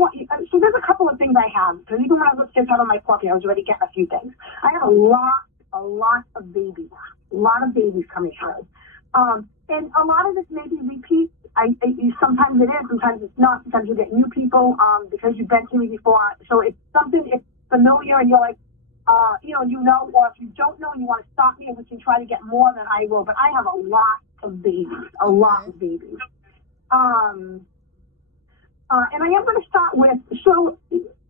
want you, so there's a couple of things I have, because even when I looked this out on my puppy, I was already getting a few things. I have a lot of babies, coming through. And a lot of this maybe repeats. Sometimes it is, sometimes it's not. Sometimes you get new people because you've been to me before. So it's something, it's familiar, and you're like, or if you don't know and you want to stop me and we can try to get more, then I will. But I have a lot of babies, and I am going to start with, so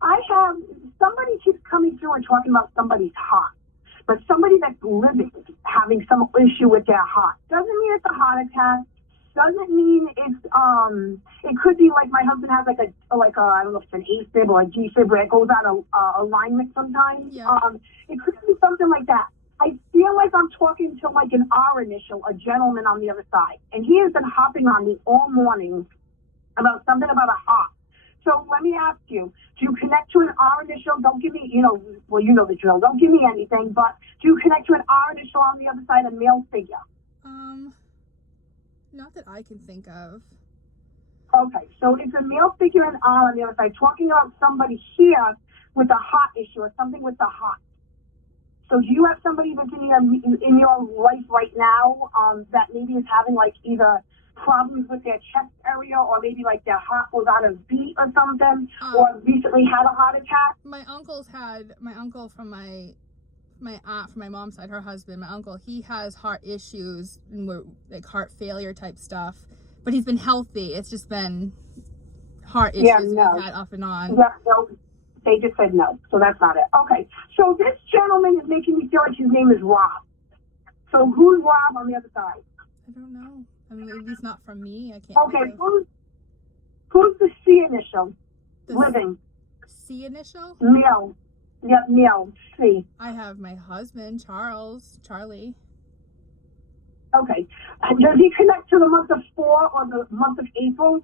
I have, somebody keeps coming through and talking about somebody's heart, but somebody that's living, having some issue with their heart. Doesn't mean it's a heart attack. Doesn't mean it's, it could be like my husband has like a I don't know if it's an AFib or a G-fib where it goes out of alignment sometimes. Yeah. It could be something like that. I feel like I'm talking to like an R initial, a gentleman on the other side. And he has been hopping on me all morning about something about a heart. So let me ask you, do you connect to an R initial? Don't give me, you know the drill. Don't give me anything, but do you connect to an R initial on the other side, a male figure? Not that I can think of. Okay, so it's a male figure and R on the other side, talking about somebody here with a heart issue or something with the heart. So do you have somebody that's in your life right now that maybe is having like either problems with their chest area or maybe like their heart goes out of beat or something, or recently had a heart attack? My uncle from my aunt, from my mom's side, her husband, my uncle, he has heart issues, like heart failure type stuff, but he's been healthy. It's just been heart issues we've had off and on. Yeah, no, they just said no, so that's not it. Okay, so this gentleman is making me feel like his name is Rob. So who's Rob on the other side? I don't know. I mean, maybe he's not from me. I can't. Okay, who's the C initial? Living. C initial? Male. Yep, male. C. I have my husband, Charlie. Okay. Does he connect to the month of 4 or the month of April?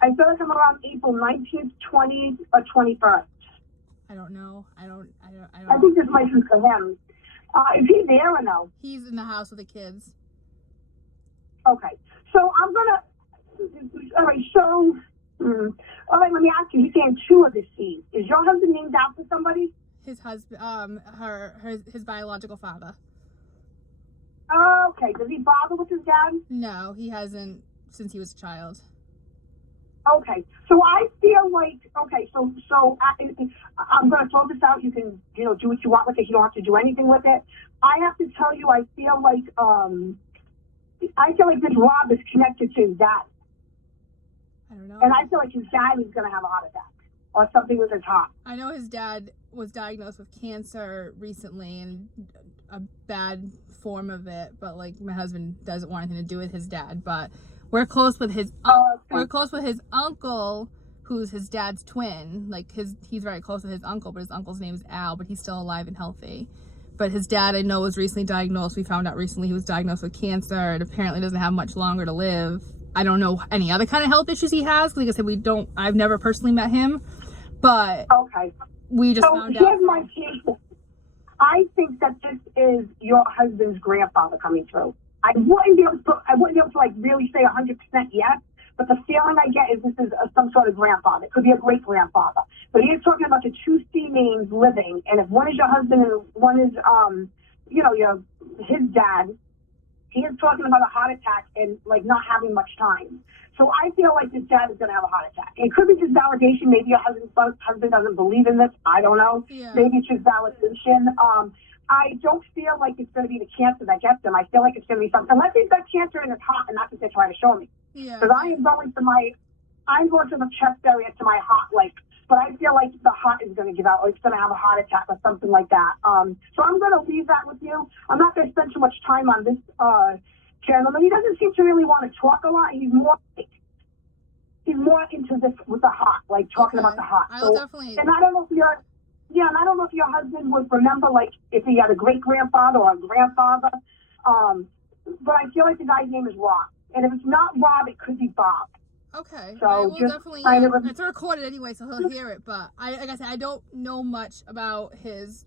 I feel like I'm around April 19th, 20th, or 21st. I don't know. I think this might be for him. Is he there or no? He's in the house with the kids. Okay. So I'm gonna. All right. So. All right. Let me ask you. He's saying 2 of the C's. Is your husband named after somebody? His husband, his biological father. Okay. Does he bother with his dad? No, he hasn't since he was a child. Okay, so I feel like, so I'm going to throw this out. You can, do what you want with it. You don't have to do anything with it. I have to tell you, I feel like this Rob is connected to his dad. I don't know. And I feel like his dad is going to have a heart attack or something with his heart. I know his dad was diagnosed with cancer recently and a bad form of it, but like my husband doesn't want anything to do with his dad, but we're close with his uncle, who's his dad's twin. Like he's very close with his uncle, but his uncle's name is Al, but he's still alive and healthy. But his dad, I know, was recently diagnosed. We found out recently he was diagnosed with cancer and apparently doesn't have much longer to live. I don't know any other kind of health issues he has. Like I said, I've never personally met him, but we just found out. Here's my take. I think that this is your husband's grandfather coming through. I wouldn't be able to like really say 100% yes, but the feeling I get is this is some sort of grandfather. It could be a great grandfather. But he is talking about the 2 C names living, and if one is your husband and one is his dad, he is talking about a heart attack and like not having much time. So I feel like his dad is going to have a heart attack. It could be just validation. Maybe your husband doesn't believe in this. I don't know. Yeah. Maybe it's just validation. I don't feel like it's going to be the cancer that gets him. I feel like it's going to be something, unless he's got cancer in his heart, and that's what they're trying to show me. Yeah. Because I'm going to the chest area to my heart, but I feel like the heart is going to give out, or it's going to have a heart attack or something like that. So I'm going to leave that with you. I'm not going to spend too much time on this gentleman. He doesn't seem to really want to talk a lot. He's more into this with the heart, like talking about the heart. I'll definitely. And I don't know if your husband would remember, like, if he had a great-grandfather or a grandfather. But I feel like the guy's name is Rob. And if it's not Rob, it could be Bob. Okay. So I will definitely. kind of it's recorded anyway, so he'll hear it. But like I said, I don't know much about his,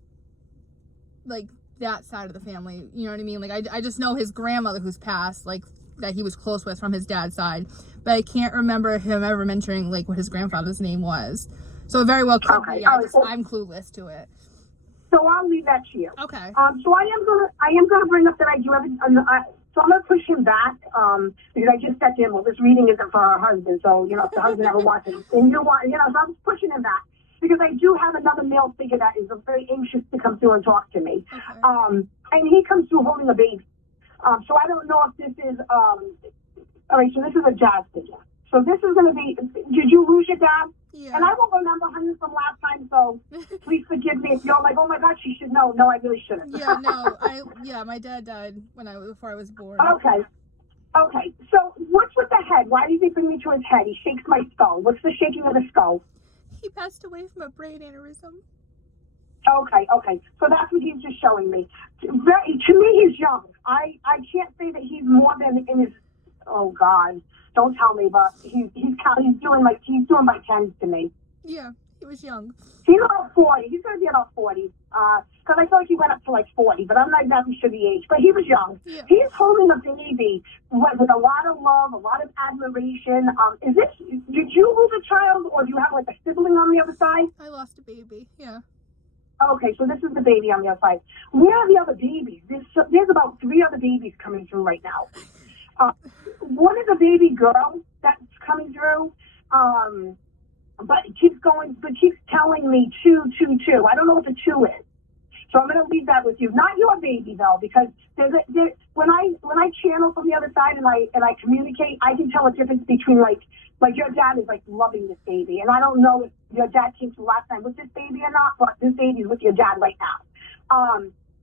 like, that side of the family. You know what I mean? Like, I just know his grandmother who's passed, like, that he was close with from his dad's side, but I can't remember him ever mentioning like what his grandfather's name was. So it very well could Okay. be. I'm clueless to it. So I'll leave that to you. Okay. So I am gonna bring up that I do have so I'm gonna push him back, because I just said to him, well, this reading isn't for her husband, so if the husband ever wants it, and you want, so I'm pushing him back because I do have another male figure that is very anxious to come through and talk to me. Okay. And he comes through holding a baby. So I don't know if this is all right. So this is a jazz figure. So this is gonna be. Did you lose your dad? Yeah. And I won't remember honey from last time, so please forgive me if you're like, oh my God, she should know. No, I really shouldn't. My dad died before I was born. Okay. So what's with the head? Why did he bring me to his head? He shakes my skull. What's the shaking of the skull? He passed away from a brain aneurysm. Okay. So that's what he's just showing me. To me, he's young. I can't say that he's more than in his. Oh God, don't tell me, but he's doing my tens to me. Yeah, he was young. He's about 40. He's going to be about 40. Because I feel like he went up to like 40, but I'm not exactly sure the age. But he was young. Yeah. He's holding a baby with a lot of love, a lot of admiration. Did you lose a child, or do you have like a sibling on the other side? I lost a baby, yeah. Okay, so this is the baby on the other side. Where are the other babies? There's about 3 other babies coming through right now. One is a baby girl that's coming through, but it keeps telling me 2, 2, 2. I don't know what the 2 is. So I'm going to leave that with you. Not your baby though, because when I channel from the other side and I communicate, I can tell a difference between like your dad is like loving this baby, and I don't know if your dad came through last time with this baby or not, but this baby is with your dad right now.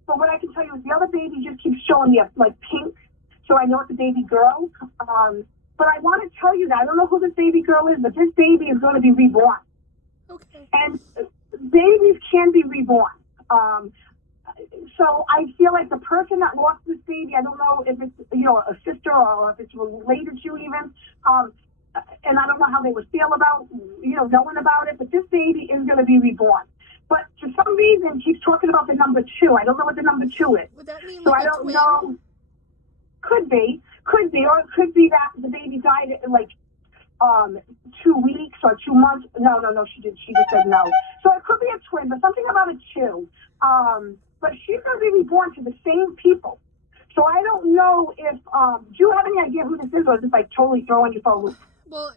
But what I can tell you is the other baby just keeps showing me like pink, so I know it's a baby girl. But I want to tell you that I don't know who this baby girl is, but this baby is going to be reborn. Okay. And babies can be reborn. So I feel like the person that lost this baby, I don't know if it's a sister or if it's related to even, and I don't know how they would feel about knowing about it. But this baby is going to be reborn. But for some reason, he's talking about the number 2. I don't know what the number 2 is. Would that mean so like I don't twin? know. Could be, or it could be that the baby died in like 2 weeks or 2 months. No, she just said no. So it could be a twin, but something about a 2. But she's going to be reborn to the same people. So I don't know if, do you have any idea who this is, or is this like totally throwing you for a loop? Well,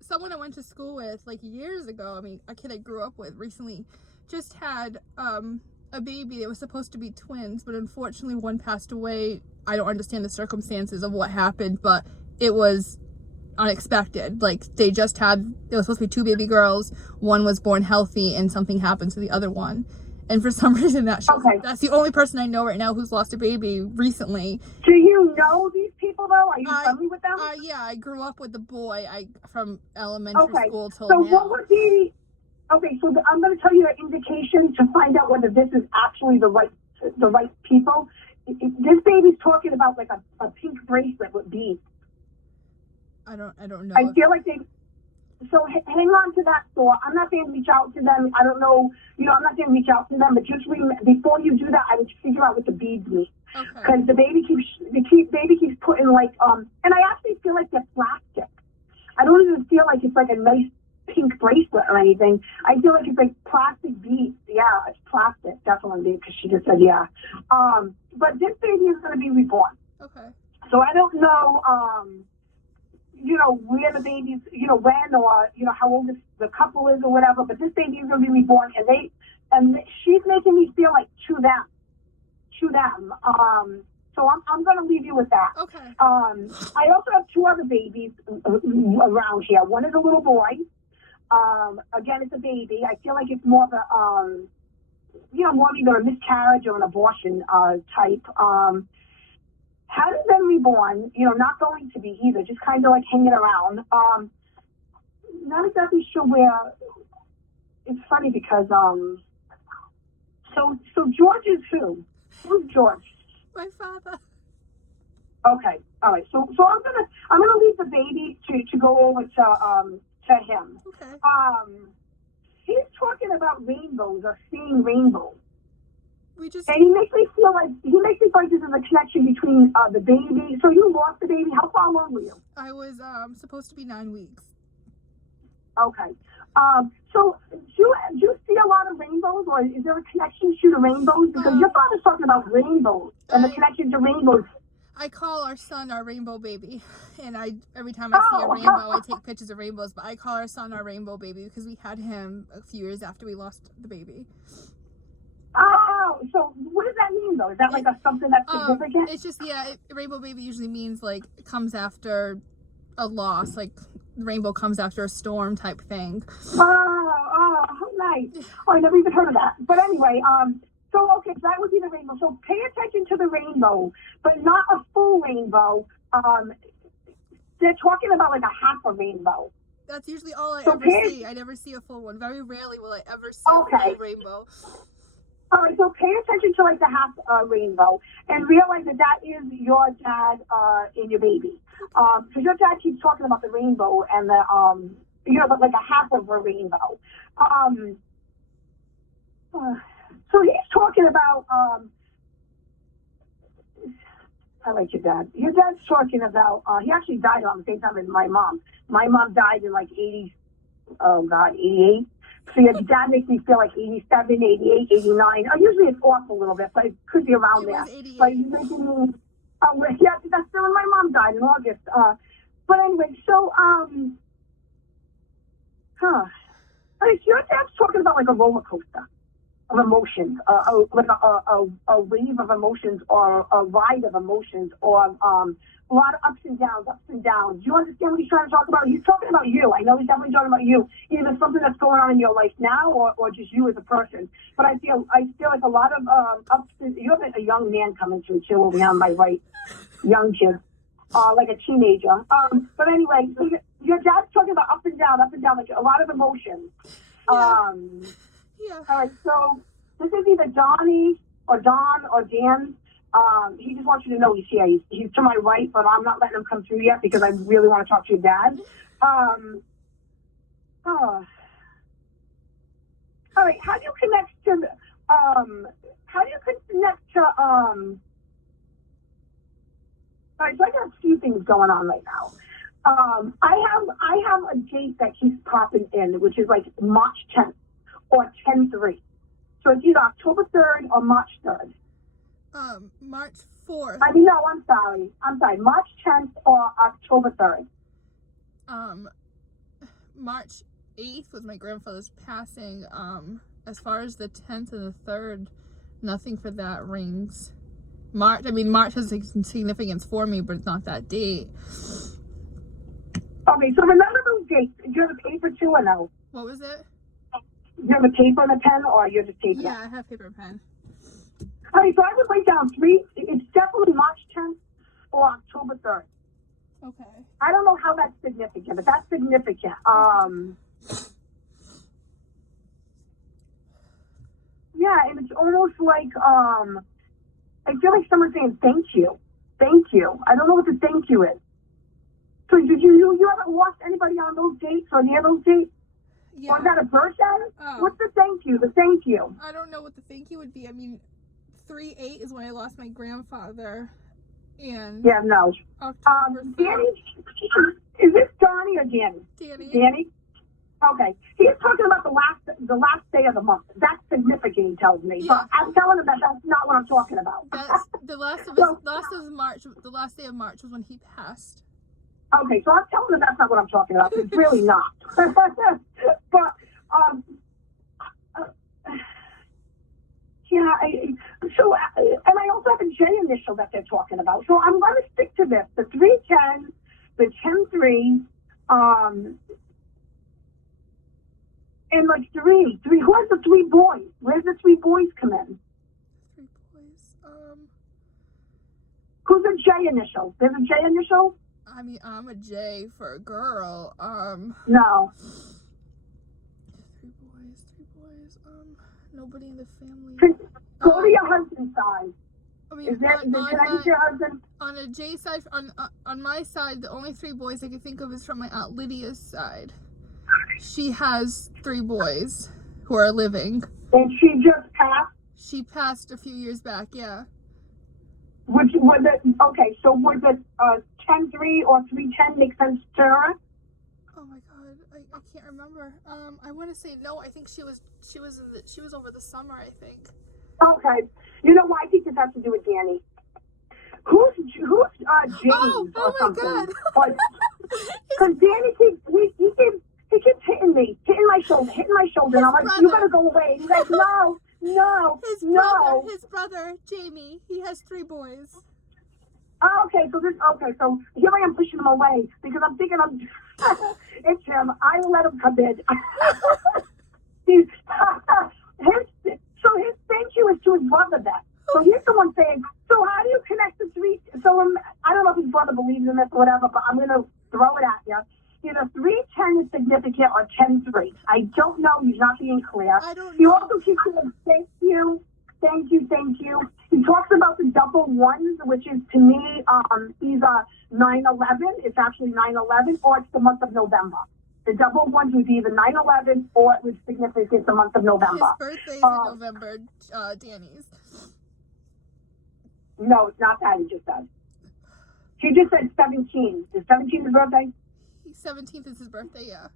someone I went to school with like years ago, a kid I grew up with recently, just had a baby that was supposed to be twins, but unfortunately one passed away. I don't understand the circumstances of what happened, but it was unexpected. Like there was supposed to be 2 baby girls. One was born healthy and something happened to the other one. And for some reason that's the only person I know right now who's lost a baby recently. Do you know these people though? Are you friendly with them? Yeah, I grew up with the boy from elementary school till now. So what would be, so I'm going to tell you an indication to find out whether this is actually the right people. This baby's talking about like a pink bracelet with beads. I don't know. I feel like so hang on to that thought. I'm not saying reach out to them. I don't know, I'm not saying reach out to them, but just before you do that, I would figure out what the beads mean. Because the baby keeps putting like, and I actually feel like they're plastic. I don't even feel like it's like a nice pink bracelet or anything. I feel like it's like plastic beads. Yeah, it's plastic, definitely, because she just said yeah. But this baby is going to be reborn. Okay. So I don't know, where the baby's, when or, how old the couple is or whatever, but this baby is going to be reborn, and she's making me feel like to them. So I'm going to leave you with that. Okay. I also have 2 other babies around here. One is a little boy. Again, it's a baby. I feel like it's more of a, more of either a miscarriage or an abortion type. Hasn't been reborn, not going to be either, just kind of like hanging around. Not exactly sure where. It's funny because, so George is who? Who's George? My father. Okay, all right. So I'm gonna leave the baby to go over to him. Okay. He's talking about rainbows or seeing rainbows. And he makes me feel like there's a connection between the baby. So you lost the baby. How far along were you? I was supposed to be 9 weeks. Okay. So do you see a lot of rainbows, or is there a connection to the rainbows? Because your father's talking about rainbows and the connection to rainbows. I call our son our rainbow baby, and every time I see a rainbow, I take pictures of rainbows. But I call our son our rainbow baby because we had him a few years after we lost the baby. Oh, so what does that mean though? Is that like something that's significant? It's just rainbow baby usually means like it comes after a loss, like rainbow comes after a storm type thing. Oh, nice. Oh, I never even heard of that. But anyway, so okay, that would be the rainbow. So pay attention to the rainbow, but not a full rainbow. They're talking about like a half a rainbow. That's usually all I ever see. I never see a full one. Very rarely will I ever see a full rainbow. All right, so pay attention to like the half rainbow and realize that is your dad and your baby. Because your dad keeps talking about the rainbow and the, like a half of a rainbow. So he's talking about, I like your dad. Your dad's talking about, he actually died on the same time as my mom. My mom died in like 88. So your dad makes me feel like 87, 88, 89. Usually it's off a little bit, but it could be around there. But he's making me, yeah, that's still when my mom died in August. But anyway, so, your dad's talking about like a roller coaster of emotions, like a wave of emotions or a ride of emotions or a lot of ups and downs. Do you understand what he's trying to talk about? He's talking about you. I know he's definitely talking about you. Either something that's going on in your life now or just you as a person. But I feel like a lot of ups and, you have a young man coming through too over here on my right, young kid, like a teenager. But anyway, so your dad's talking about up and down, like a lot of emotions. Yeah. All right, so this is either Donnie or Don or Dan. He just wants you to know he's here. He's to my right, but I'm not letting him come through yet because I really want to talk to your dad. All right, how do you connect to all right, so I got a few things going on right now. I have a date that keeps popping in, which is like March 10th or 10/3. So it's either October 3rd or March 3rd. March 4th. I'm sorry. March 10th or October 3rd. March 8th was my grandfather's passing. As far as the 10th and the 3rd, nothing for that rings. March has significance for me, but it's not that date. Okay, so remember those dates. Do you have a paper too or no? What was it? Do you have a paper and a pen or you're just taping it? Yeah, I have paper and pen. All right, so I would write down 3. It's definitely March 10th or October 3rd. Okay. I don't know how that's significant, but that's significant. Yeah, and it's almost like, I feel like someone's saying thank you. Thank you. I don't know what the thank you is. So did you ever lost anybody on those dates or near those dates? Yeah. Or is that a birthday? Oh. What's the thank you? The thank you. I don't know what the thank you would be. 3/8 is when I lost my grandfather. And yeah, no. October 3rd. Danny, is this Donnie or Danny? Danny. Okay. He's talking about the last day of the month. That's significant, he tells me. Yeah. But I'm telling him that's not what I'm talking about. That's the last of March. The last day of March was when he passed. Okay, so I'm telling him that's not what I'm talking about. It's really not. But yeah. And I also have a J initial that they're talking about. So I'm going to stick to this: the 310, the 10/3, and like 3. Who has the 3 boys? Where's the 3 boys come in? 3 boys. Who's a J initial? There's a J initial. I'm a J for a girl. No. 3 boys. Nobody in the family. Go to your husband's side. Is there connected to your husband? On a J side, on my side, the only 3 boys I can think of is from my Aunt Lydia's side. She has 3 boys who are living. And she just passed? She passed a few years back, yeah. Was it, okay, so was it 10-3 or 3-10 make sense to her? Oh my god, I can't remember. I want to say no. I think she was over the summer, I think. Okay. You know what? I think this has to do with Danny. Who's James Oh or my something? god. Because Danny keeps hitting me, hitting my shoulder, and I'm like, you gotta go away. And he's like, no. His brother, Jamie, he has 3 boys. Oh, okay, so here I am pushing him away because I'm thinking it's him. I let him come in. his thank you is to his brother then. So here's someone saying, so how do you connect the 3? So I don't know if his brother believes in this or whatever, but I'm gonna throw it at you. Either 3-10 is significant or 10-3. I don't know. He's not being clear. I don't know. He also keeps saying thank you. He talks about the double ones, which is to me either 9/11. It's actually 9/11, or it's the month of November. The double ones would be either 9/11 or it was significant the month of November. His birthday's in November, Danny's. No, it's not that he just said. He just said 17. Is 17 his birthday? 17th is his birthday, yeah.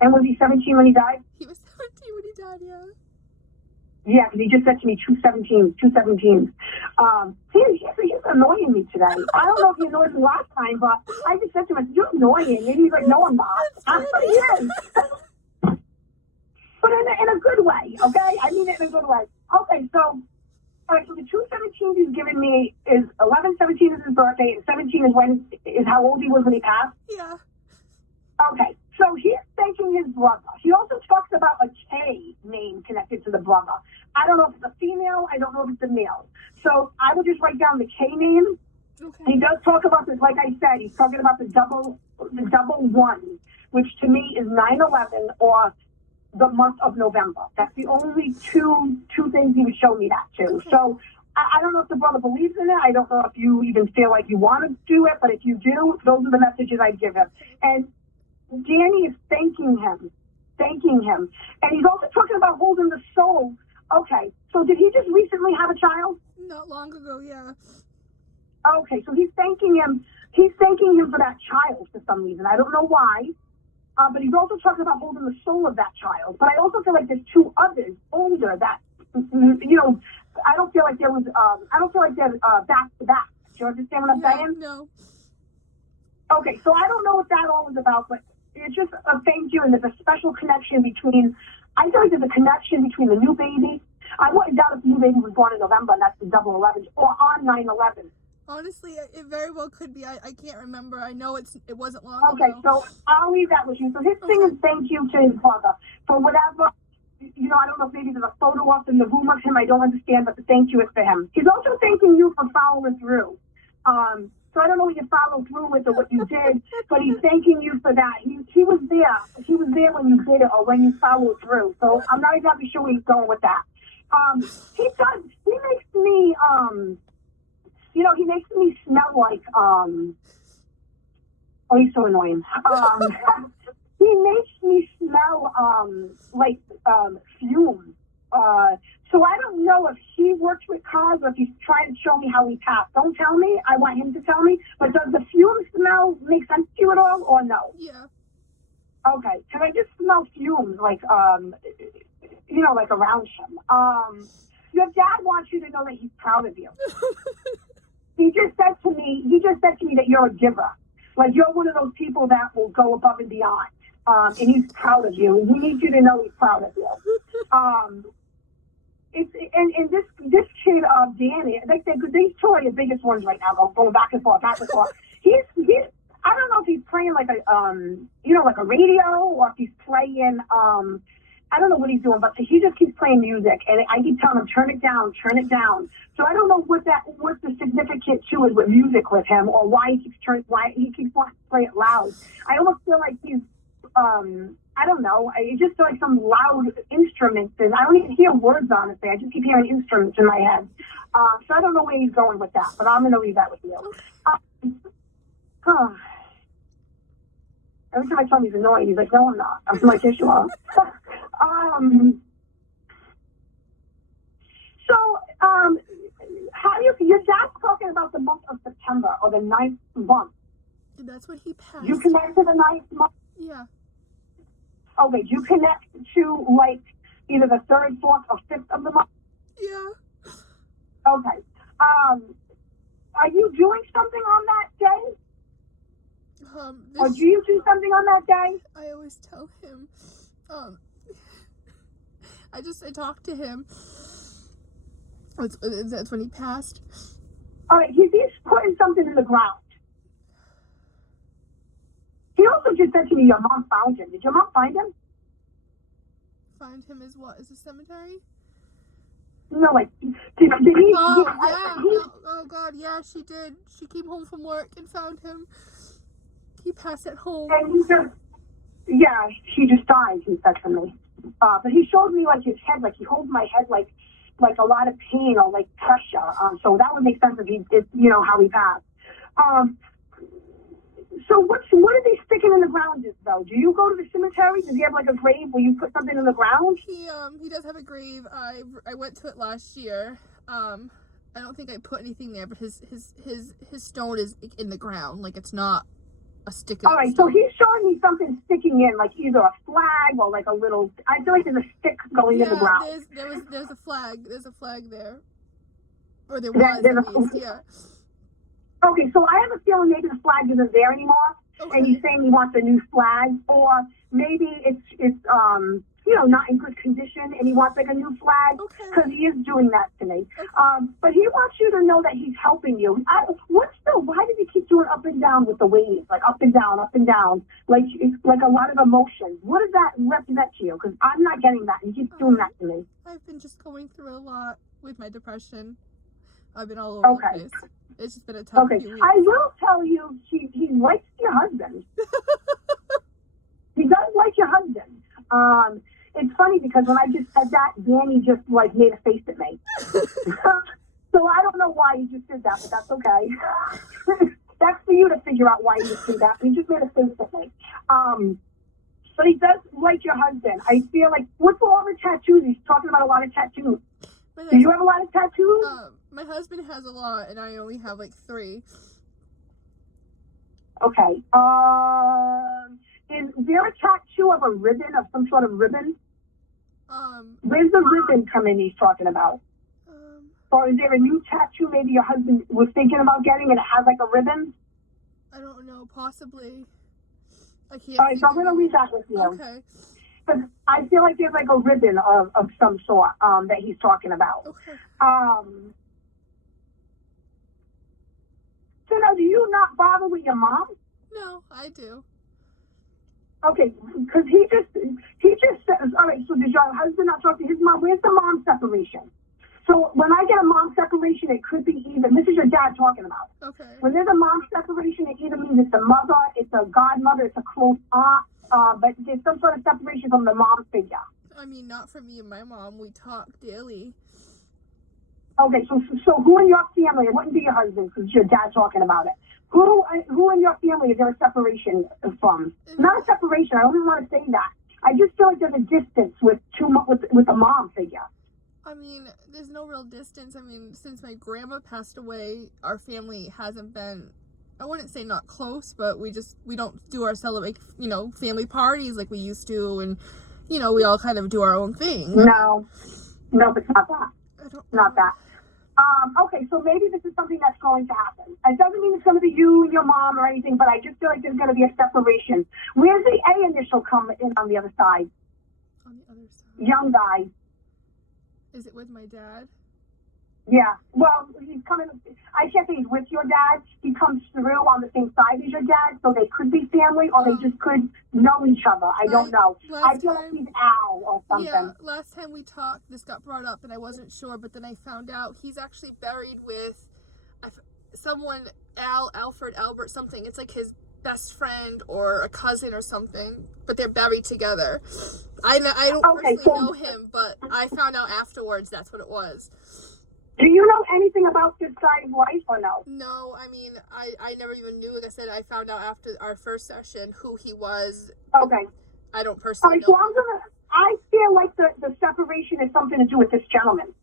And was he 17 when he died? He was 17 when he died, yeah. Yeah, because he just said to me 217s. He's annoying me today. I don't know if he annoyed me last time, but I just said to him, you're annoying. And he's like, no, I'm not. But he is. But in a good way, okay? I mean it in a good way. Okay, so, all right, so the 217s he's given me is 11/17 is his birthday, and 17 is how old he was when he passed? Yeah. Okay, so he's thanking his brother. He also talks about a K name connected to the brother. I don't know if it's a female. I don't know if it's a male. So I would just write down the K name. Okay. He does talk about this, like I said, he's talking about the double one, which to me is 9/11 or the month of November. That's the only two things he would show me that to. Okay. So I don't know if the brother believes in it. I don't know if you even feel like you want to do it, but if you do, those are the messages I'd give him. And Danny is thanking him. And he's also talking about holding the soul. Okay, so did he just recently have a child? Not long ago, yeah. Okay, so he's thanking him for that child for some reason. I don't know why. But he's also talking about holding the soul of that child. But I also feel like there's 2 others older that, I don't feel like they're back to back. Do you understand what I'm saying? No. Okay, so I don't know what that all is about, but it's just a thank you, and there's a special connection I feel like there's a connection between the new baby. I wouldn't doubt if the new baby was born in November, and that's the double 11s, or on 9/11. Honestly, it very well could be. I can't remember. I know it wasn't long ago. Okay, so I'll leave that with you. So his thing is thank you to his brother for whatever, I don't know if maybe there's a photo up in the room of him. I don't understand, but the thank you is for him. He's also thanking you for following through. So I don't know what you followed through with or what you did, but he's thanking you for that. He was there. He was there when you did it or when you followed through. So I'm not exactly sure where he's going with that. He makes me, he makes me smell like, he's so annoying. He makes me smell, like, fumes. So I don't know if he works with cars or if he's trying to show me how he passed. Don't tell me. I want him to tell me. But does the fume smell make sense to you at all or no? Yeah. Okay. Because I just smell fumes like, like around him. Your dad wants you to know that he's proud of you. He just said to me that you're a giver. Like you're one of those people that will go above and beyond. And he's proud of you. And he needs you to know he's proud of you. And this kid, Danny, these 2 are your biggest ones right now, going back and forth. He's I don't know if he's playing like a radio or if he's playing, I don't know what he's doing, but he just keeps playing music, and I keep telling him, turn it down. So I don't know what the significance to is with music with him, or why he keeps wanting to play it loud. I almost feel like he's, I don't know. I just feel like some loud instruments, and I don't even hear words, honestly. I just keep hearing instruments in my head. So I don't know where he's going with that, but I'm going to leave that with you. Every time I tell him he's annoying, he's like, no, I'm not. I'm like, yes, you are. How your dad's talking about the month of September or the ninth month. That's when he passed. You connect to the ninth month? Yeah. Okay, do you connect to like either the third, fourth, or fifth of the month? Yeah. Okay. Are you doing something on that day? Or do you do something on that day? I always tell him. I talked to him. That's when he passed. All right, he's putting something in the ground. He also just said to me your mom found him. Did your mom find him? Find him as what? As a cemetery? No, like, did he? Oh God, yeah, she did. She came home from work and found him. He passed at home. And he just died, he said to me. But he showed me like his head, like he holds my head like a lot of pain or like pressure. So that would make sense if how he passed. So what are they sticking in the ground though? Do you go to the cemetery? Does he have like a grave where you put something in the ground? He does have a grave. I went to it last year. I don't think I put anything there, but his stone is in the ground. Like it's not a stick. All right, stone. so he's showing me something sticking in, like either a flag or like a little. I feel like there's a stick going in the ground. There's a flag. There's a flag there, or there was at least. Yeah. Okay, so I have a feeling maybe the flag isn't there anymore, and he's saying he wants a new flag, or maybe it's not in good condition, and he wants like a new flag because he is doing that to me. But he wants you to know that he's helping you. Why does he keep doing up and down with the waves, like up and down, like it's like a lot of emotions? What does that represent to you? Because I'm not getting that, and he keeps doing that to me. I've been just going through a lot with my depression. I've been all over the place. It's just been a tough few weeks. I will tell you, he likes your husband. He does like your husband. It's funny because when I just said that, Danny just like made a face at me. So I don't know why he just did that, but that's okay. That's for you to figure out why he just did that. But he just made a face at me. But he does like your husband. I feel like, what's all the tattoos? He's talking about a lot of tattoos. Do you have a lot of tattoos? My husband has a lot, and I only have like 3. Okay. Is there a tattoo of a ribbon, of some sort of ribbon? Where's the ribbon come in he's talking about? Or is there a new tattoo maybe your husband was thinking about getting and it has like a ribbon? I don't know, possibly. I can't. All right, so I'm going to leave that with you. Okay. Because I feel like there's like a ribbon of some sort that he's talking about. Okay. So now, do you not bother with your mom? No, I do. Okay, because he just says, all right, so does your husband not talk to his mom? Where's the mom separation? So when I get a mom separation, it could be either, this is your dad talking about. Okay. When there's a mom separation, it either means it's a mother, it's a godmother, it's a close aunt, but there's some sort of separation from the mom figure. I mean, not for me and my mom. We talk daily. Okay, so who in your family, it wouldn't be your husband because your dad talking about it. Who in your family is there a separation from? Not a separation, I don't even want to say that. I just feel like there's a distance with the mom figure. I mean, there's no real distance. I mean, since my grandma passed away, our family hasn't been, I wouldn't say not close, but we don't do our family parties like we used to, and, we all kind of do our own thing. No, it's not that. Not that. Okay, so maybe this is something that's going to happen. It doesn't mean it's going to be you and your mom or anything, but I just feel like there's going to be a separation. Where's the A initial come in on the other side? On the other side? Young guy. Is it with my dad? Yeah. Well, he's coming. I can't say he's with your dad. He comes through on the same side as your dad, so they could be family, or they just could know each other. I don't know. I feel like he's Al or something. Yeah, last time we talked, this got brought up, and I wasn't sure, but then I found out he's actually buried with someone, Alfred, Albert, something. It's like his best friend or a cousin or something, but they're buried together. I don't personally know him, but I found out afterwards that's what it was. Do you know anything about this guy's life or no? No, I mean, I never even knew. Like I said, I found out after our first session who he was. Okay. I don't personally know. So I feel like the separation is something to do with this gentleman.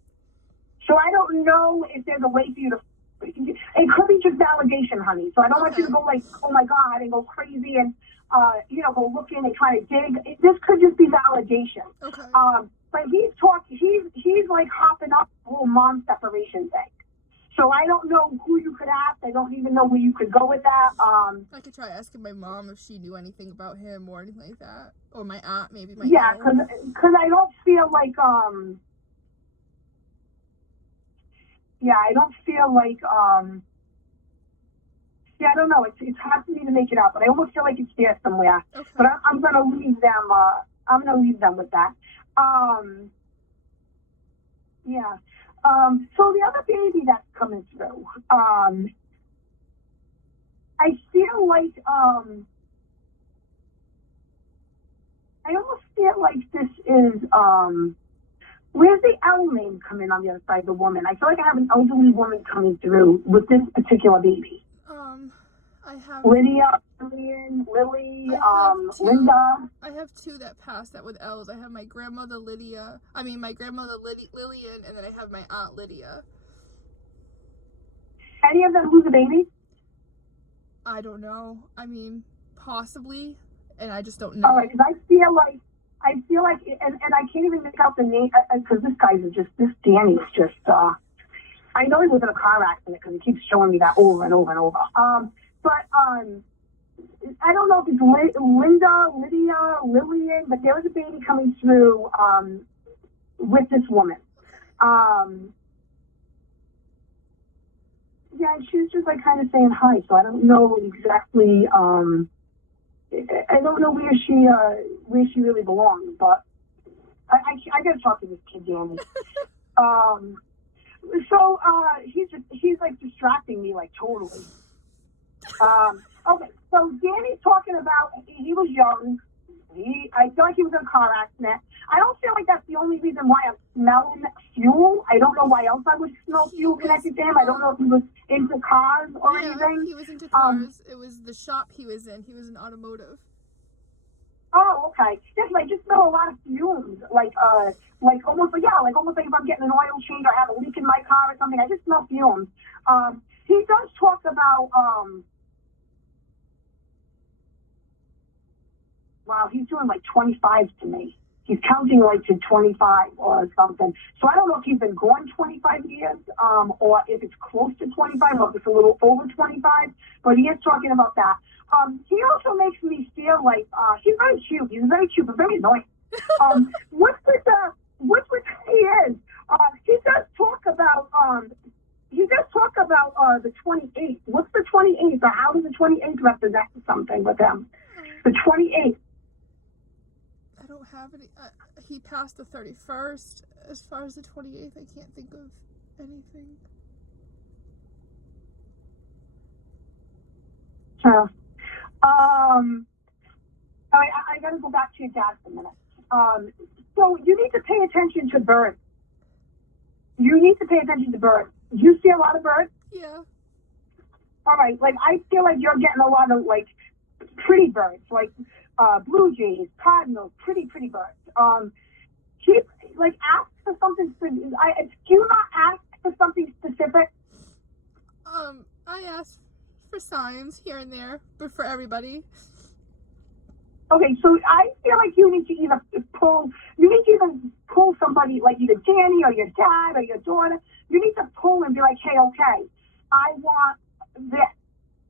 So I don't know if there's a way for you to. It could be just validation, honey. So I don't want you to go like, oh my God, and go crazy and go looking and try to dig. This could just be validation. Okay. But he's like hopping up the whole mom separation thing. So I don't know who you could ask. I don't even know where you could go with that. I could try asking my mom if she knew anything about him or anything like that, or my aunt, maybe my yeah, aunt. because I don't feel like I don't feel like I don't know. It's hard for me to make it out, but I almost feel like it's there somewhere. Okay. But I'm gonna leave them. I'm gonna leave them with that. Yeah. So the other baby that's coming through, I feel like, I almost feel like this is, where's the L name come in on the other side, the woman? I feel like I have an elderly woman coming through with this particular baby. I have Lydia, Lillian, Lily, Linda. I have two that passed that with L's. I have my grandmother Lillian, and then I have my aunt Lydia. Any of them lose a baby? I don't know. I mean, possibly, and I just don't know. All right, because I feel like, and I can't even make out the name, because this Danny's just, I know he was in a car accident because he keeps showing me that over and over and over. But I don't know if it's Linda, Lydia, Lillian, but there was a baby coming through with this woman. Yeah, she was just like kind of saying hi, so I don't know exactly. I don't know where she really belongs, but I gotta talk to this kid, Danny. So he's like distracting me like totally. Okay, so Danny's talking about he was young. I feel like he was in a car accident. I don't feel like that's the only reason why I'm smelling fuel. I don't know why else I would smell fuel connected to him. I don't know if he was into cars or anything. He was into cars. It was the shop he was in. He was in automotive. Oh, okay. Yes, I just smell a lot of fumes, like almost like if I'm getting an oil change or I have a leak in my car or something. I just smell fumes. He does talk about wow, he's doing like 25 to me. He's counting like to 25 or something. So I don't know if he's been gone 25 years, or if it's close to 25, or if it's a little over 25. But he is talking about that. He also makes me feel like he's very cute. He's very cute, but very annoying. What's with he is? He does talk about the 28th. What's the 28th? Or how does the 28th represent something with him? The 28th. I don't have any. He passed the 31st. As far as the 28th, I can't think of anything. I got to go back to your dad for a minute. So you need to pay attention to birds. You need to pay attention to birds. Do you see a lot of birds? Yeah. All right. Like, I feel like you're getting a lot of, like, pretty birds, like blue jays, cardinals, pretty birds. Keep, like, ask for something. Do you not ask for something specific? I ask for signs here and there, but for everybody. Okay, so I feel like you need to either pull somebody, like either Danny or your dad or your daughter. You need to pull and be like, hey, okay, I want this.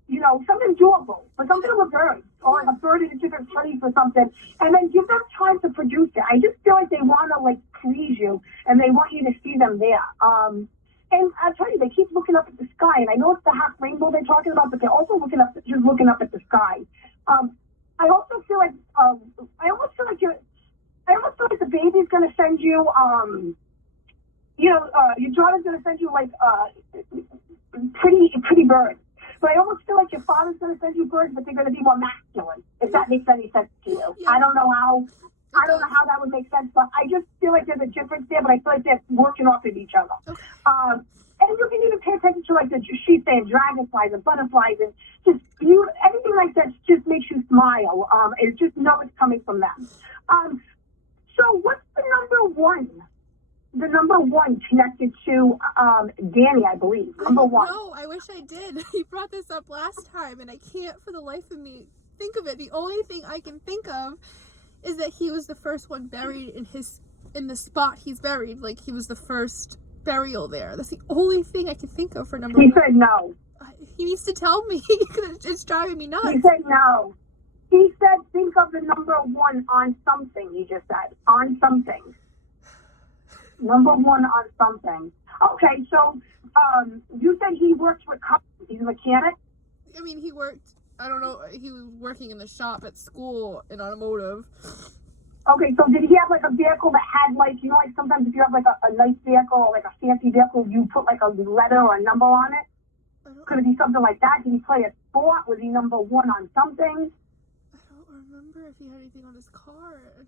You know, something doable, but something with birds, or like a bird in a different place or something, and then give them time to produce it. I just feel like they want to, like, please you, and they want you to see them there. And I'll tell you, they keep looking up at the sky, and I know it's the half rainbow they're talking about, but they're also looking up at the sky. I also feel like the baby's going to send you, your daughter's going to send you, like, pretty birds. But I almost feel like your father's going to send you birds, but they're going to be more masculine, if that makes any sense to you. Yeah. I don't know how that would make sense, but I just feel like there's a difference there, but I feel like they're working off of each other. Okay. And you can even pay attention to, like, she's saying dragonflies and butterflies, and just anything like that just makes you smile. And just know it's coming from them. So what's the number one? the number one connected to Danny, I believe. Number one. No, I wish I did. He brought this up last time, and I can't for the life of me think of it. The only thing I can think of is that he was the first one buried in the spot he's buried. Like, he was the first burial there. That's the only thing I can think of for number one. He said no. He needs to tell me. It's driving me nuts. He said no. He said, think of the number one on something, he just said. On something. Number one on something. Okay, so you said he works with cars. He's a mechanic? I mean, he worked, I don't know, he was working in the shop at school in automotive. Okay, so did he have like a vehicle that had like, you know, like sometimes if you have like a nice vehicle or like a fancy vehicle, you put like a letter or a number on it? Could it be something like that? Did he play a sport? Was he number one on something? I don't remember if he had anything on his card.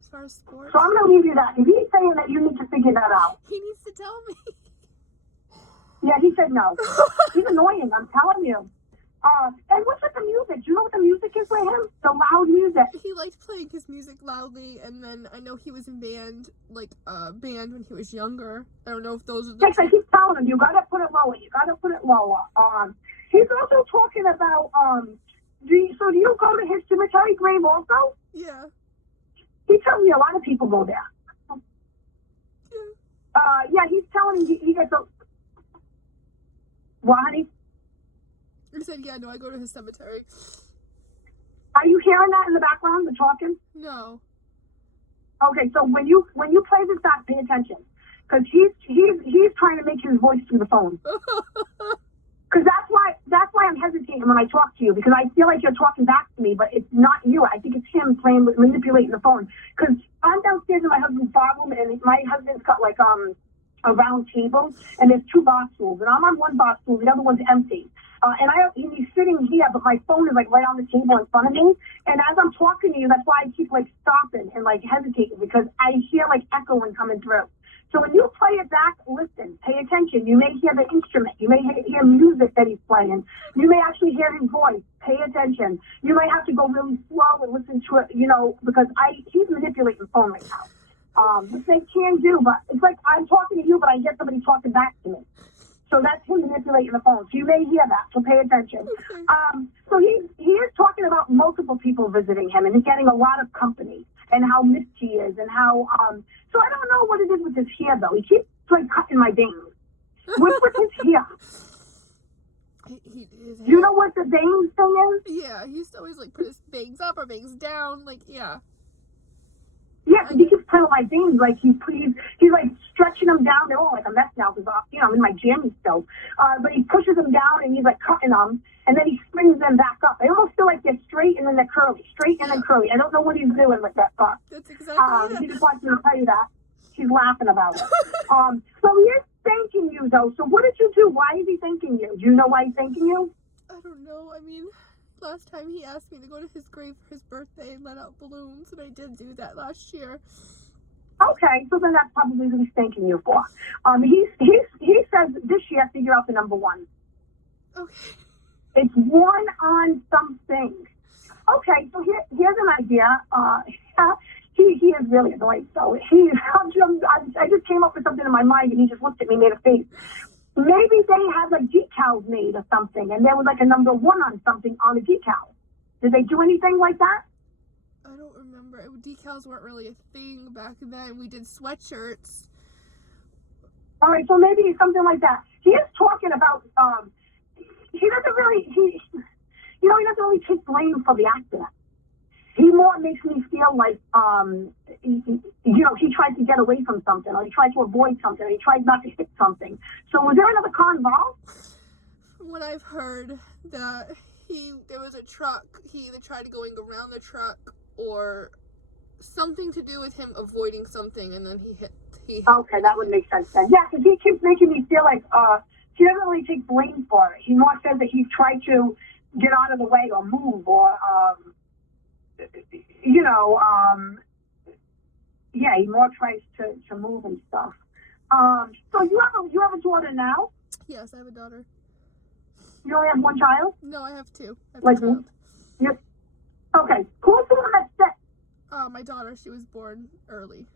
As far as sports. So I'm going to leave you that. If he's saying that, you need to figure that out. He needs to tell me. Yeah, he said no. He's annoying, I'm telling you. And what's with the music? Do you know what the music is with him? The loud music. He liked playing his music loudly, and then I know he was in band when he was younger. I don't know if those are the... Yes, I keep telling him, you gotta put it lower. You gotta put it lower. He's also talking about, do you go to his cemetery grave also? Yeah. He tells me a lot of people go there. Yeah, he's telling me he gets a... What, honey? I said, yeah, no, I go to his cemetery. Are you hearing that in the background, the talking? No. Okay, so when you play this back, pay attention. Because he's trying to make his voice through the phone. Because that's why I'm hesitating when I talk to you, because I feel like you're talking back to me, but it's not you. I think it's him manipulating the phone. Because I'm downstairs in my husband's bar room, and my husband's got like a round table, and there's two bar stools, and I'm on one bar stool, the other one's empty. And he's sitting here, but my phone is like right on the table in front of me. And as I'm talking to you, that's why I keep like stopping and like hesitating, because I hear like echoing coming through. So when you play it back, listen, pay attention. You may hear the instrument. You may hear music that he's playing. You may actually hear his voice. Pay attention. You might have to go really slow and listen to it, you know, because he's manipulating the phone right now. Which they can do, but it's like I'm talking to you, but I hear somebody talking back to me. So that's him manipulating the phone. So you may hear that, so pay attention. Okay. So he is talking about multiple people visiting him and getting a lot of company and how missed he is and how, so I don't know what it is with his hair though. He keeps like cutting my bangs. What's with his hair? Do you know what the bangs thing is? Yeah, he used to always like put his bangs up or bangs down, like, yeah. Yeah, because he keeps playing with my bangs, like he's like stretching them down. They're all like a mess now because, you know, I'm in my jammies still. But he pushes them down and he's like cutting them, and then he springs them back up. They almost feel like they're straight and then they're curly, straight and then curly. I don't know what he's doing with that thought. That's exactly He just wants me to tell you that. She's laughing about it. So he is thanking you though. So what did you do? Why is he thanking you? Do you know why he's thanking you? I don't know. I mean, last time he asked me to go to his grave for his birthday and let out balloons, and I did do that last year. Okay, so then that's probably what he's thanking you for. He says this year, figure out the number one. Okay. It's one on something. Okay, so here's an idea. He is really annoying. So I just came up with something in my mind, and he just looked at me, made a face. Maybe they had like decals made or something, and there was like a number one on something on the decal. Did they do anything like that? I don't remember. Decals weren't really a thing back then. We did sweatshirts. All right, so maybe something like that. He is talking about, he doesn't really take blame for the accident. He more makes me feel like, he tried to get away from something, or he tried to avoid something, or he tried not to hit something. So was there another car involved? From what I've heard, that there was a truck. He either tried going around the truck or something to do with him avoiding something, and then he hit. Okay, that would make sense then. Yeah, because he keeps making me feel like he doesn't really take blame for it. He more says that he tried to get out of the way or move or, he more tries to move and stuff. So you have a daughter now? Yes, I have a daughter. You only have one child? No, I have two. I have like a child. Okay. Who's the one that's sick? My daughter. She was born early.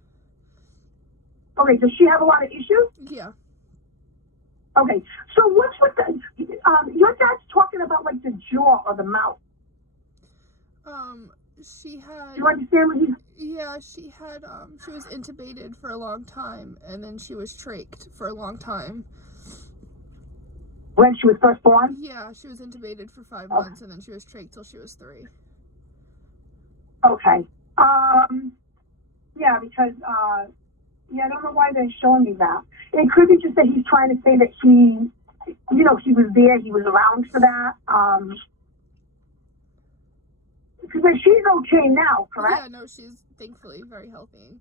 Okay, does she have a lot of issues? Yeah. Okay, so what's with the, your dad's talking about like the jaw or the mouth. She had... Do you understand what he's... Yeah, she had, she was intubated for a long time, and then she was trached for a long time. When she was first born? Yeah, she was intubated for 5 months, and then she was trached till she was 3. Okay. Yeah, because, yeah, I don't know why they're showing me that. It could be just that he's trying to say that he, you know, he was there, he was around for that. Because she's okay now, correct? Yeah, no, she's thankfully very healthy.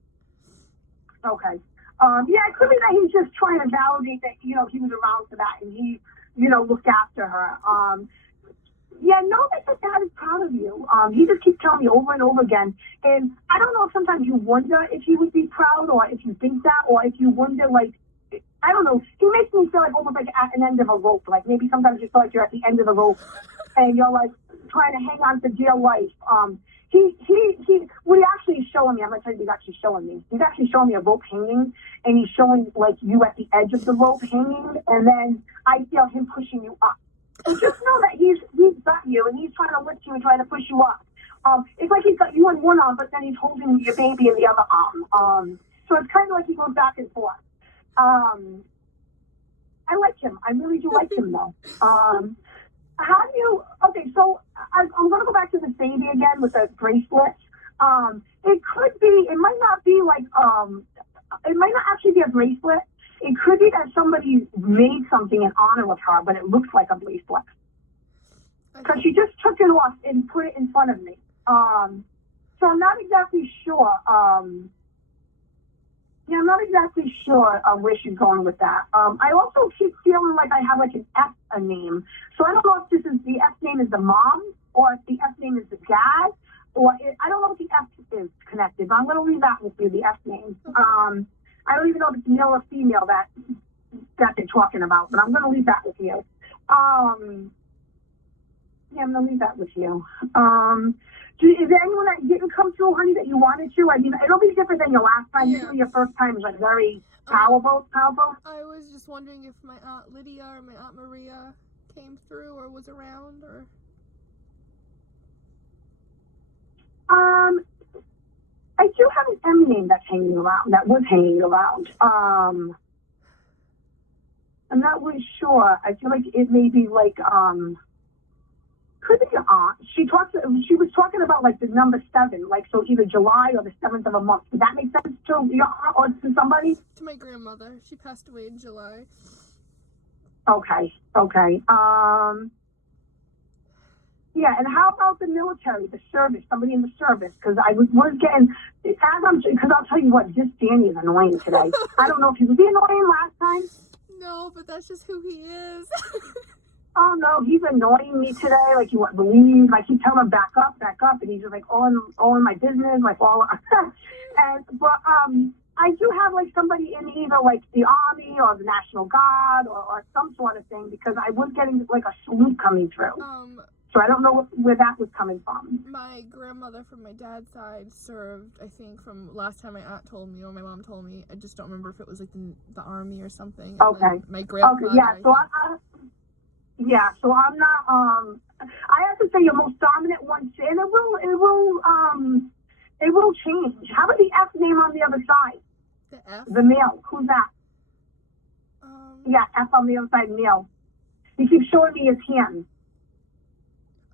Okay. Yeah, it could be that he's just trying to validate that, you know, he was around for that and he, you know, looked after her. Yeah, know that your dad is proud of you. He just keeps telling me over and over again. And I don't know if sometimes you wonder if he would be proud or if you think that or if you wonder, like, I don't know. He makes me feel like almost like at an end of a rope. Like maybe sometimes you feel like you're at the end of the rope and you're like trying to hang on for dear life. What he actually is showing me, I'm going to tell you what he's actually showing me. He's actually showing me a rope hanging and he's showing like you at the edge of the rope hanging and then I feel him pushing you up. So just know that he's got you and he's trying to lift you and trying to push you up. It's like he's got you in one arm, but then he's holding your baby in the other arm. So it's kind of like he goes back and forth. I like him. I really do like him though. How do you, okay, so I'm going to go back to the baby again with the bracelet. It could be, it might not be like, it might not actually be a bracelet. It could be that somebody made something in honor of her, but it looks like a bracelet. Because she just took it off and put it in front of me. So I'm not exactly sure. Yeah, I'm not exactly sure where she's going with that. I also keep feeling like I have like an F a name. So I don't know if this is the F name is the mom or if the F name is the dad. I don't know if the F is connected, but I'm going to leave that with you, the F name. I don't even know if it's male or female that they're talking about, but I'm going to leave that with you. Yeah, I'm going to leave that with you. Is there anyone that didn't come through, honey, that you wanted to? I mean, it'll be different than your last time. Yeah. Usually your first time is like very powerful. I was just wondering if my Aunt Lydia or my Aunt Maria came through or was around or... I do have an M name that's hanging around, that was hanging around. I'm not really sure. I feel like it may be like, could be your aunt. She was talking about like the number 7, like so either July or the 7th of a month. Does that make sense to your aunt or to somebody? To my grandmother. She passed away in July. Okay. Yeah, and how about the military, the service, somebody in the service? Because I was getting, because I'll tell you what, this Danny is annoying today. I don't know if he was annoying last time. No, but that's just who he is. Oh no, he's annoying me today. Like you won't believe. I keep telling him back up, and he's just like all in my business, like all. But I do have like somebody in either like the Army or the National Guard or some sort of thing because I was getting like a salute coming through. So I don't know where that was coming from. My grandmother from my dad's side served, I think, from last time my aunt told me or my mom told me. I just don't remember if it was like the Army or something. Okay. My grandfather. Okay. Yeah. So I'm not. I have to say your most dominant one, and it will change. How about the F name on the other side? The F. The male. Who's that? Yeah, F on the other side, male. He keeps showing me his hand.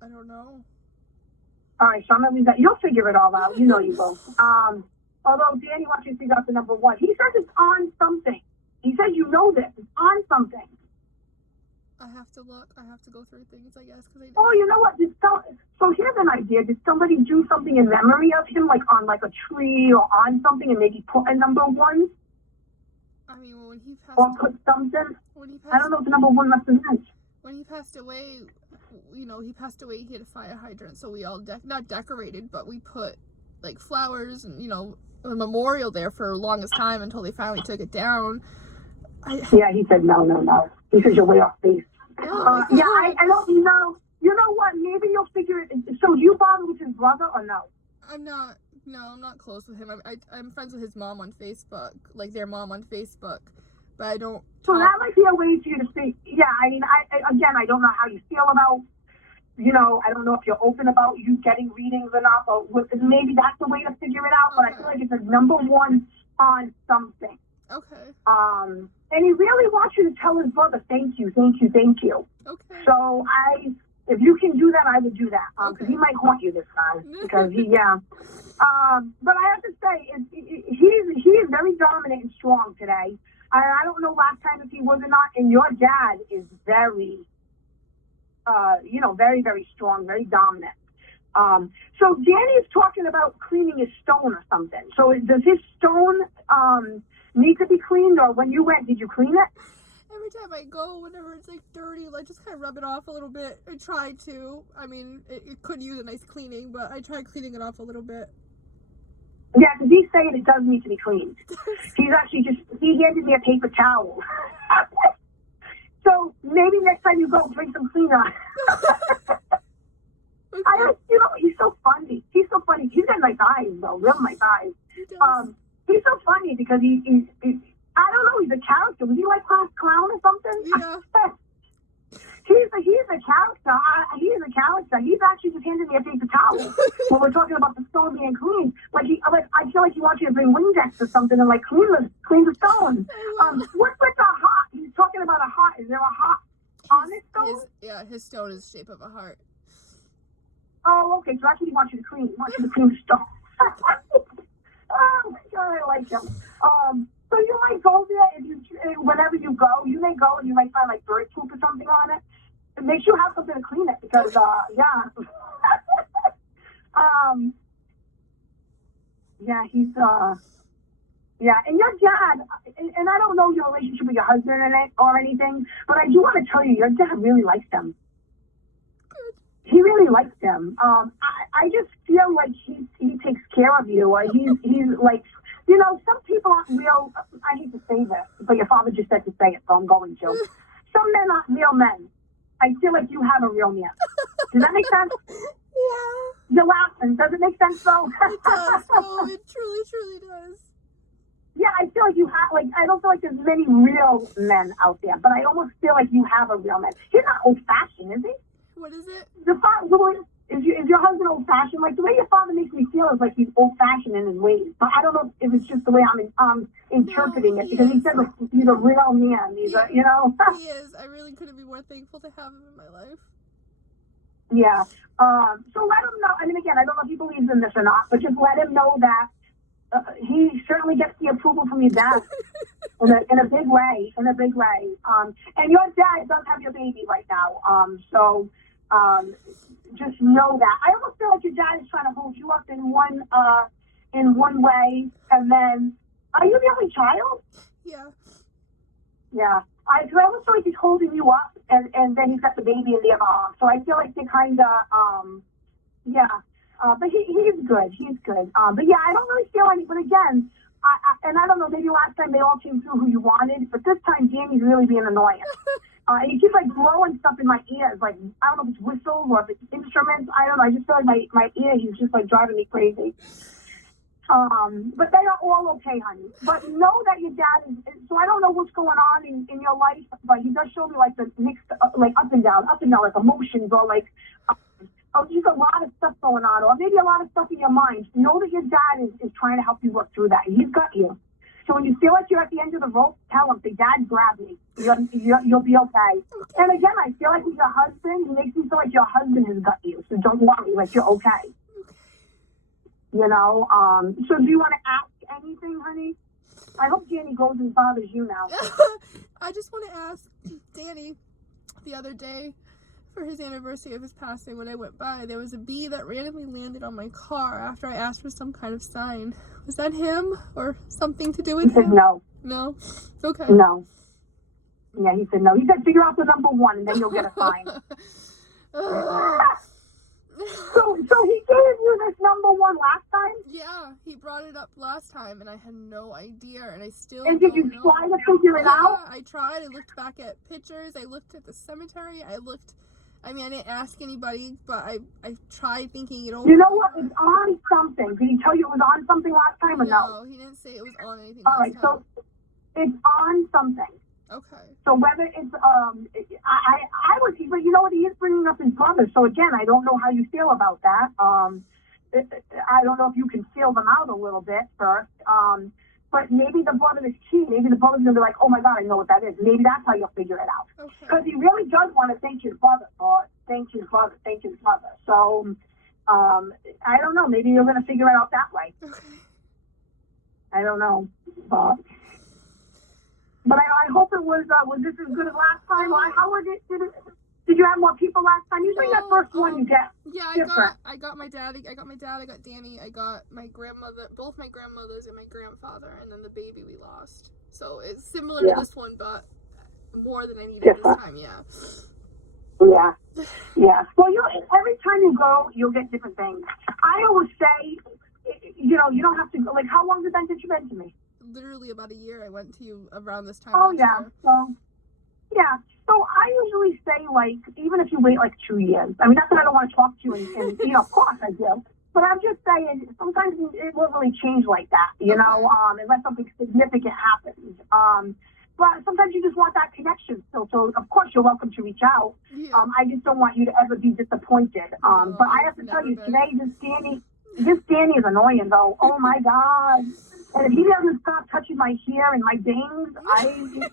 I don't know. All right, so I'm gonna leave that. You'll figure it all out. You know you will. Although Danny wants you to figure out the number 1. He says it's on something. He says you know this. It's on something. I have to look. I have to go through things, I guess. Oh, you know what? So here's an idea. Did somebody do something in memory of him, like on like a tree or on something, and maybe put a number 1? I mean, when he passed or put something. I don't know if the number 1 must have meant. When he passed away, you know, he had a fire hydrant, so we all not decorated, but we put like flowers and, you know, a memorial there for the longest time until they finally took it down. Yeah, he said no. He said you're way off base. Yeah, I don't know. You know what? Maybe you'll figure it. So you bother with his brother or no? I'm not No, I'm not close with him. I'm friends with his mom on Facebook, like their mom on Facebook, but I don't. So that might be a way for you to speak. Yeah, I mean, I don't know how you feel about, I don't know if you're open about you getting readings or not, but maybe that's the way to figure it out. But I feel like it's a number one on something. Okay. And he really wants you to tell his brother, thank you, thank you, thank you. Okay. So if you can do that, I would do that. Because he might haunt you this time. Because but I have to say, he is very dominant and strong today. I don't know last time if he was or not. And your dad is very, very, very strong, very dominant. So Danny is talking about cleaning his stone or something. So does his stone need to be cleaned, or when you went, did you clean it? Every time I go, whenever it's like dirty, like just kind of rub it off a little bit. I try to. I mean, it could use a nice cleaning, but I try cleaning it off a little bit. Yeah, because he's saying it does need to be cleaned. He's actually he handed me a paper towel. So maybe next time you go, bring some cleaner. Okay. He's so funny. He's so funny. He's got nice eyes, though, real nice eyes. He's so funny because he I don't know, he's a character. Was he like class clown or something? Yeah. He's a character. He is a character. He's actually just handed me a paper towel when we're talking about the stone being clean. I feel like he wants you to bring Windex or something and like clean the stone. What's with the heart? He's talking about a heart. Is there a heart on this stone? His stone is the shape of a heart. Oh, okay. So that's what he wants you to clean. He wants you to clean the stone. Oh my God, I like him. So you might go there whenever you go. You may go and you might find like bird poop or something on it. It makes you have something to clean it because, he's and your dad, and I don't know your relationship with your husband or anything, but I do want to tell you, your dad really likes them. He really likes them. I just feel like he takes care of you, or he's like, some people aren't real. I hate to say this, but your father just said to say it, so I'm going to. Some men aren't real men. I feel like you have a real man. Does that make sense? Yeah. You're laughing. Does it make sense, though? It does. Oh, it truly, truly does. Yeah, I feel like you have, I don't feel like there's many real men out there, but I almost feel like you have a real man. He's not old-fashioned, is he? What is it? Is your husband old-fashioned? Like, the way your father makes me feel is like he's old-fashioned in his ways. But I don't know if it's just the way I'm interpreting it, because he said, like, he's a real man. He is. I really couldn't be more thankful to have him in my life. Yeah. So let him know. I mean, again, I don't know if he believes in this or not, but just let him know that he certainly gets the approval from your dad in a big way. And your dad does have your baby right now. So just know that. I almost feel like your dad is trying to hold you up in one way, and then are you the only child? Yeah. Yeah. I almost feel like he's holding you up, and then he's got the baby in the other arm. So I feel like they kind of, but he's good. He's good. But yeah, I don't really feel any. But again, I don't know. Maybe last time they all came through who you wanted, but this time Danny's really being annoying. He keeps like blowing stuff in my ears. Like, I don't know if it's whistles or if it's instruments. I don't know. I just feel like my ear, he's just like driving me crazy. But they are all okay, honey. But know that your dad is, so I don't know what's going on in your life, but he does show me like the mixed, like up and down, like emotions, or like, just a lot of stuff going on, or maybe a lot of stuff in your mind. Know that your dad is trying to help you work through that. He's got you. So when you feel like you're at the end of the rope, tell him, say, Dad, grab me. You'll be okay. And again, I feel like with your husband, he makes me feel like your husband has got you. So don't worry, like you're okay. So do you want to ask anything, honey? I hope Danny goes and bothers you now. I just want to ask Danny, the other day, for his anniversary of his passing, when I went by, there was a bee that randomly landed on my car after I asked for some kind of sign. Was that him or something to do with him? He said no. No? Okay. No. Yeah, he said no. He said figure out the number one and then you'll get a sign. So he gave you this number one last time? Yeah, he brought it up last time and I had no idea, and I still And did you try to figure it out? I tried. I looked back at pictures. I looked at the cemetery. I looked I mean, I didn't ask anybody, but I tried thinking it over. You know what? It's on something. Did he tell you it was on something last time or no? No, he didn't say it was on anything All last right, time. so it's on something. Okay. So whether it's I would, but you know what? He is bringing up his brother. So again, I don't know how you feel about that. I don't know if you can feel them out a little bit first. But maybe the brother is key. Maybe the brother's gonna be like, oh my God, I know what that is. Maybe that's how you'll figure it out. Because he really does want to thank his brother. So I don't know. Maybe you're gonna figure it out that way. Okay. I don't know, but I hope it was this as good as last time? How was it? Did you have more people last time? Usually that first one you get. Yeah, I got my dad, I got Danny, I got my grandmother, both my grandmothers and my grandfather, and then the baby we lost. So it's similar to this one, but more than I needed this time, yeah. Yeah. Yeah. Well, every time you go, you'll get different things. I always say, you don't have to go. Like, how long did you been to me? Literally about a year. I went to you around this time. Oh, yeah. So I usually say, like, even if you wait like 2 years, I mean, not that I don't want to talk to you, and of course I do, but I'm just saying, sometimes it won't really change like that, unless something significant happens. But sometimes you just want that connection still. So, of course, you're welcome to reach out. Yeah. I just don't want you to ever be disappointed. But I have to tell you, today, this Danny is annoying, though. Oh, my God. And if he doesn't stop touching my hair and my bangs,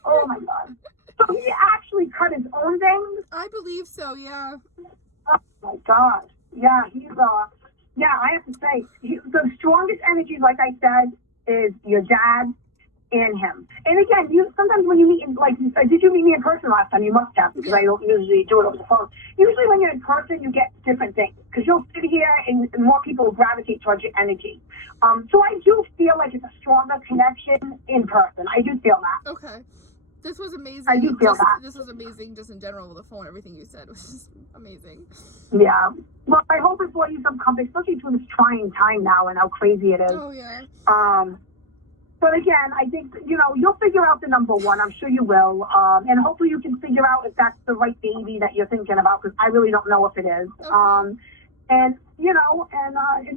oh, my God. So he actually cut his own bangs? I believe so, yeah. Oh, my God. Yeah, I have to say, the strongest energies, like I said, is your dad and him. And again, sometimes when you meet, did you meet me in person last time? You must have, because I don't usually do it over the phone. Usually when you're in person, you get different things, because you'll sit here and more people will gravitate towards your energy. So I do feel like it's a stronger connection in person. I do feel that. Okay. This was amazing. I do feel that. This was amazing just in general with the phone. Everything you said was just amazing. Yeah. Well, I hope it brought you some comfort, especially through this trying time now and how crazy it is. Oh, yeah. But again, I think, you'll figure out the number one. I'm sure you will. And hopefully you can figure out if that's the right baby that you're thinking about, because I really don't know if it is. Okay. And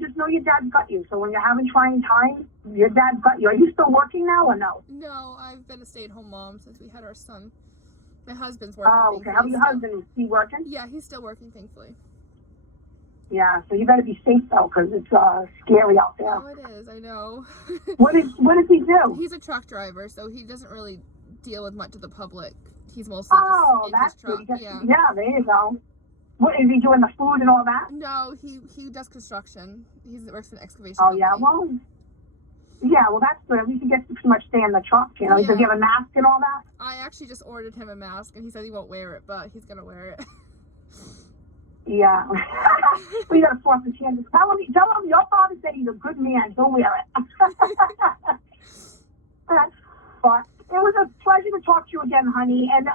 just know your dad's got you. So when you're having trying times, your dad's got you. Are you still working now or no? No, I've been a stay-at-home mom since we had our son. My husband's working. Oh, okay. How's your husband? Is he working? Yeah, he's still working, thankfully. Yeah, so you better be safe, though, because it's scary out there. Oh, it is. I know. What does he do? He's a truck driver, so he doesn't really deal with much of the public. He's mostly just in his truck. Good. Yeah, there you go. What, is he doing the food and all that? No, he does construction. He works in excavation. Oh, yeah, well, that's good. At least he gets to pretty much stay in the truck, Yeah. Does he have a mask and all that? I actually just ordered him a mask, and he said he won't wear it, but he's going to wear it. Yeah. We got to force his hand. Tell him your father said he's a good man. He'll wear it. But it was a pleasure to talk to you again, honey, and